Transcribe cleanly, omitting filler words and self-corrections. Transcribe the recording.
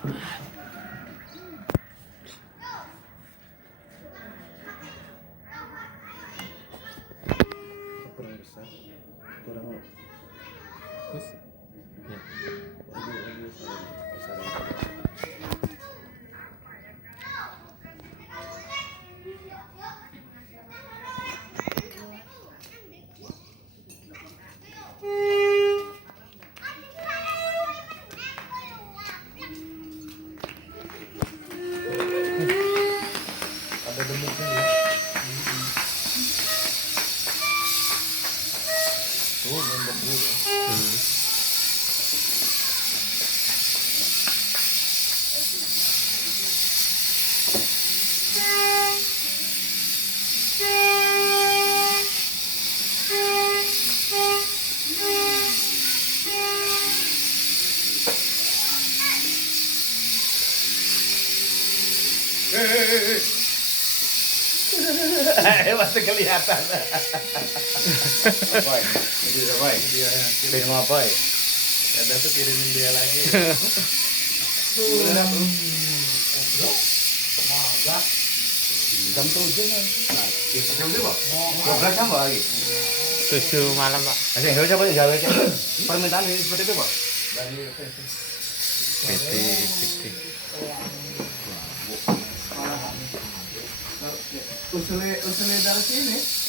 Kurang besar, kurang Terus ya. lagi besar. Ada demuknya ya. Tuh main bebu ya. Masih kelihatan. Boy, ini dia boy. Dia yang kirim. Film apa ya? Ada tuh kirimin dia lagi. Jam 7 nanti. Jam 7 Pak? 12 jam Pak lagi. 7 malam, Pak. Ada yang jawab jawab aja. Permintaan ini seperti apa Pak? Dari PT. Usulnya dari sini.